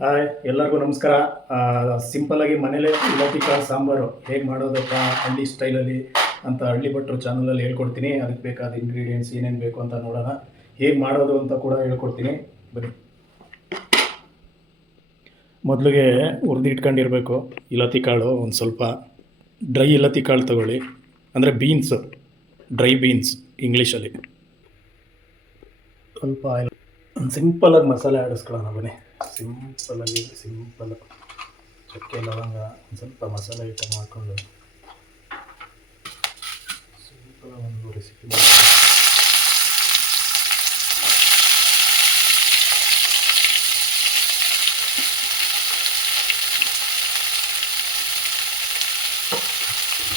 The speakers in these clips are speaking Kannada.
ಹಾಯ್ ಎಲ್ಲರಿಗೂ ನಮಸ್ಕಾರ. ಸಿಂಪಲ್ಲಾಗಿ ಮನೇಲೇ ಇಲತಿ ಕಾಳು ಸಾಂಬಾರು ಹೇಗೆ ಮಾಡೋದಪ್ಪ ಹಳ್ಳಿ ಸ್ಟೈಲಲ್ಲಿ ಅಂತ ಹಳ್ಳಿ ಭಟ್ರು ಚಾನಲಲ್ಲಿ ಹೇಳ್ಕೊಡ್ತೀನಿ. ಅದಕ್ಕೆ ಬೇಕಾದ ಇಂಗ್ರೀಡಿಯೆಂಟ್ಸ್ ಏನೇನು ಬೇಕು ಅಂತ ನೋಡೋಣ. ಹೇಗೆ ಮಾಡೋದು ಅಂತ ಕೂಡ ಹೇಳ್ಕೊಡ್ತೀನಿ, ಬನ್ನಿ. ಮೊದಲಿಗೆ ಹುರಿದು ಇಟ್ಕೊಂಡಿರಬೇಕು ಇಲತಿ ಕಾಳು. ಒಂದು ಸ್ವಲ್ಪ ಡ್ರೈ ಇಲತಿ ಕಾಳು ತಗೊಳ್ಳಿ, ಅಂದರೆ ಬೀನ್ಸು, ಡ್ರೈ ಬೀನ್ಸ್ ಇಂಗ್ಲೀಷಲ್ಲಿ. ಸ್ವಲ್ಪ ಆಯಿಲ್, ಒಂದು ಸಿಂಪಲಾಗಿ ಮಸಾಲೆ ಆಡಿಸ್ಕೊಳ್ಳೋಣ ಬನ್ನಿ. ಸಿಂಪಲ್ ಚಕ್ಕೆ ಲವಂಗ ಒಂದು ಸ್ವಲ್ಪ ಮಸಾಲೆ ಐಟಮ್ ಹಾಕ್ಕೊಂಡು ಸಿಂಪಲ್ ಒಂದು ರೆಸಿಪಿ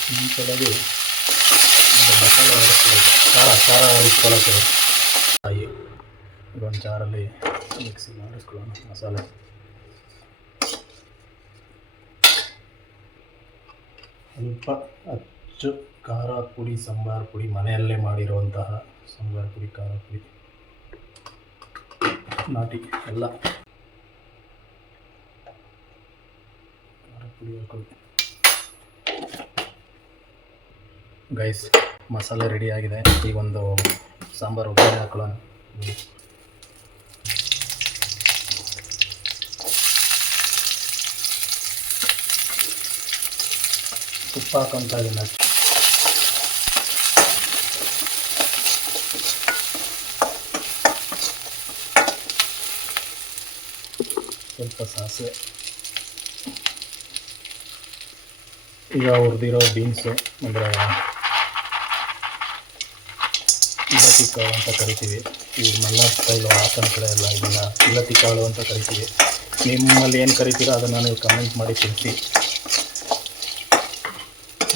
ಸಿಂಪಲಾಗಿ ಒಂದು ಮಸಾಲೆ ಆಡಿಸ್ಕೊಳ್ಳೋದು, ಖಾರ ಆಡಿಸ್ಕೊಳ್ಳೋಕ್ಕೆ ಕಾಯಿ ಇದೊಂದು ಜಾರಲ್ಲಿ ಮಿಕ್ಸಿ ಮಾಡಿಸ್ಕೊಳ್ಳೋಣ. ಮಸಾಲೆ ಸ್ವಲ್ಪ ಅಚ್ಚು ಖಾರ ಪುಡಿ, ಸಾಂಬಾರು ಪುಡಿ, ಮನೆಯಲ್ಲೇ ಮಾಡಿರುವಂತಹ ಸಾಂಬಾರು ಪುಡಿ, ಖಾರ ಪುಡಿ, ನಾಟಿ ಎಲ್ಲ ಖಾರ ಪುಡಿ ಹಾಕೊಳ್ಳಿ. ಗೈಸ್, ಮಸಾಲೆ ರೆಡಿ ಆಗಿದೆ. ಈಗ ಒಂದು ಸಾಂಬಾರು ಒಗ್ಗರಣೆ ಹಾಕೊಳ್ಳೋಣ. ತುಪ್ಪ ಹಾಕೊತಾ ಇದ್ದೀನಿ. ಸ್ವಲ್ಪ ಸಾಸಿವೆ, ಈಗ ಹುರಿದಿರೋ ಬೀನ್ಸು, ಅಂದರೆ ಇಲತಿ ಕಾಳು ಅಂತ ಕರಿತೀವಿ. ಈ ಮಲ್ನಾಡು ಸ್ಟೈಲು ಹಾಸನ ಕಡೆ ಎಲ್ಲ ಇದನ್ನು ಇಲತಿ ಕಾಳು ಅಂತ ಕರಿತೀವಿ. ನಿಮ್ಮಲ್ಲಿ ಏನು ಕರಿತೀರೋ ಅದನ್ನು ನೀವು ಕಮೆಂಟ್ ಮಾಡಿ ತಿಳಿಸಿ.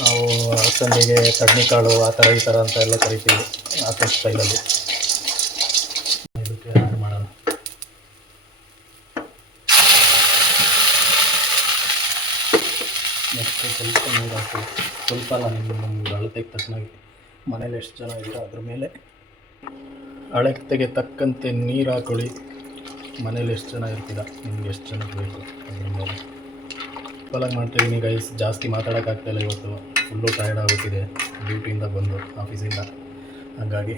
ನಾವು ಹಾಸನಿಗೆ ಕಡ್ನಿಕಾಳು ಆ ಥರ ಈ ಥರ ಅಂತ ಎಲ್ಲ ಕರಿತೀವಿ ಹಾಸನ ಸ್ಟೈಲಲ್ಲಿ. ಇದಕ್ಕೆ ಆ್ಯಡ್ ಮಾಡೋಣ. ನೆಕ್ಸ್ಟ್ ಸ್ವಲ್ಪ ನೀರು ಹಾಕಿ, ಸ್ವಲ್ಪ ಅಲ್ಲ, ನಿಮ್ಗೆ ಅಳತೆಗೆ ತಕ್ಕನಾಗಿ ಮನೇಲಿ ಎಷ್ಟು ಜನ ಇದ್ದೀರೋ ಅದ್ರ ಮೇಲೆ ಅಳತೆಗೆ ತಕ್ಕಂತೆ ನೀರು ಹಾಕೊಳ್ಳಿ. ಮನೇಲಿ ಎಷ್ಟು ಜನ ಇರ್ತೀರ, ನಿಮ್ಗೆ ಎಷ್ಟು ಜನಕ್ಕೆ ಬೇಕು ಅದ್ರ ಮೇಲೆ. ಸಿಂಪಲಾಗಿ ಮಾಡ್ತಾಯಿದ್ದೀನಿ ಗೈಸ್, ಜಾಸ್ತಿ ಮಾತಾಡೋಕ್ಕಾಗ್ತಾಯಿಲ್ಲ. ಇವತ್ತು ಫುಲ್ಲು ಟಯರ್ಡ್ ಆಗುತ್ತಿದೆ ಡ್ಯೂಟಿಯಿಂದ ಬಂದು, ಆಫೀಸಿಂದ. ಹಾಗಾಗಿ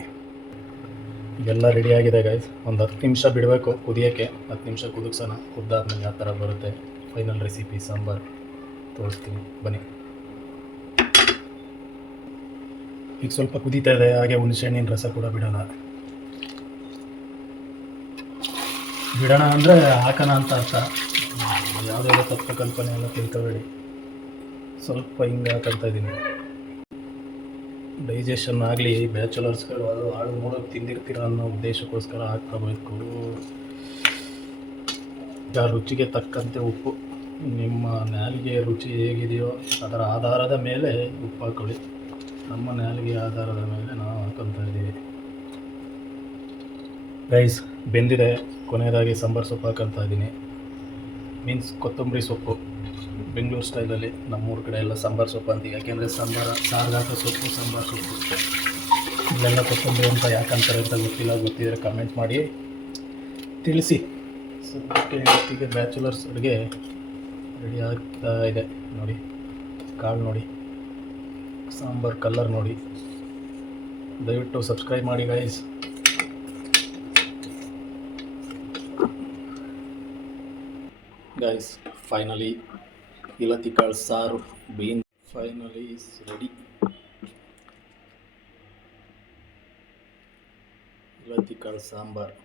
ಇದೆಲ್ಲ ರೆಡಿಯಾಗಿದೆ ಗೈಸ್. ಒಂದು 10 ನಿಮಿಷ ಬಿಡಬೇಕು ಕುದಿಯೋಕ್ಕೆ. 10 ನಿಮಿಷ ಕುದಿಸೋಣ. ಕುದ್ದಾದ್ಮೇಲೆ ಯಾವ ಥರ ಬರುತ್ತೆ ಫೈನಲ್ ರೆಸಿಪಿ ಸಾಂಬಾರು ತೋರಿಸ್ತೀನಿ ಬನ್ನಿ. ಈಗ ಸ್ವಲ್ಪ ಕುದೀತಾ ಇದೆ, ಹಾಗೆ ಹುಣಸೆಹಣ್ಣಿನ ರಸ ಕೂಡ ಬಿಡೋಣ ಅಂದರೆ ಹಾಕೋಣ ಅಂತ ಅರ್ಥ. ಯಾವುದೆಲ್ಲ ತಪ್ಪು ಕಲ್ಪನೆ ಎಲ್ಲ ತಿಳ್ಕೊಬೇಡಿ. ಸ್ವಲ್ಪ ಹಿಂಗೆ ಹಾಕೊಳ್ತಾ ಇದ್ದೀನಿ. ಡೈಜೆಷನ್ ಆಗಲಿ, ಬ್ಯಾಚುಲರ್ಸ್ಗಳು ಅದು ಹಾಳು ಮೂಡೋದು ತಿಂದಿರ್ತೀರ ಅನ್ನೋ ಉದ್ದೇಶಕ್ಕೋಸ್ಕರ ಹಾಕ್ಕೋಬೇಕು. ರುಚಿಗೆ ತಕ್ಕಂತೆ ಉಪ್ಪು, ನಿಮ್ಮ ನಾಲಿಗೆ ರುಚಿ ಹೇಗಿದೆಯೋ ಅದರ ಆಧಾರದ ಮೇಲೆ ಉಪ್ಪು ಹಾಕ್ಕೊಳ್ಳಿ. ನಮ್ಮ ನಾಲಿಗೆ ಆಧಾರದ ಮೇಲೆ ನಾವು ಹಾಕೊತಾ ಇದ್ದೀವಿ ರೈಸ್. ಬೆಂದಿದೆ. ಕೊನೆಯದಾಗಿ ಸಾಂಬಾರು ಸೊಪ್ಪು ಹಾಕೊತಾ ಇದ್ದೀನಿ, ಮೀನ್ಸ್ ಕೊತ್ತಂಬರಿ ಸೊಪ್ಪು. ಬೆಂಗಳೂರು ಸ್ಟೈಲಲ್ಲಿ ನಮ್ಮೂರ ಕಡೆ ಎಲ್ಲ ಸಾಂಬಾರು ಸೊಪ್ಪು ಅಂತೀವಿ. ಯಾಕೆಂದರೆ ಸಾರಿಗೆ ಹಾಕೋ ಸೊಪ್ಪು ಸಾಂಬಾರು ಸೊಪ್ಪು. ಇಲ್ಲೆಲ್ಲ ಕೊತ್ತಂಬರಿ ಅಂತ ಯಾಕಂತಾರೆ ಅಂತ ಗೊತ್ತಿದ್ರೆ ಕಮೆಂಟ್ ಮಾಡಿ ತಿಳಿಸಿ. ಸದ್ಯಕ್ಕೆ ಇವತ್ತಿಗೆ ಬ್ಯಾಚುಲರ್ಸ್ ಅಡುಗೆ ರೆಡಿ ಆಗ್ತಾ ಇದೆ ನೋಡಿ. ಕಾಳು ನೋಡಿ, ಸಾಂಬಾರು ಕಲರ್ ನೋಡಿ. ದಯವಿಟ್ಟು ಸಬ್ಸ್ಕ್ರೈಬ್ ಮಾಡಿ ಗೈಸ್. ಗೈಸ್, ಫೈನಲಿ ಇಲತಿ ಕಾಳು ಸಾರು ಬೀನ್ ಫೈನಲಿ ಇಸ್ ರೆಡಿ. ಇಲತಿ ಕಾಳು ಸಾಂಬಾರು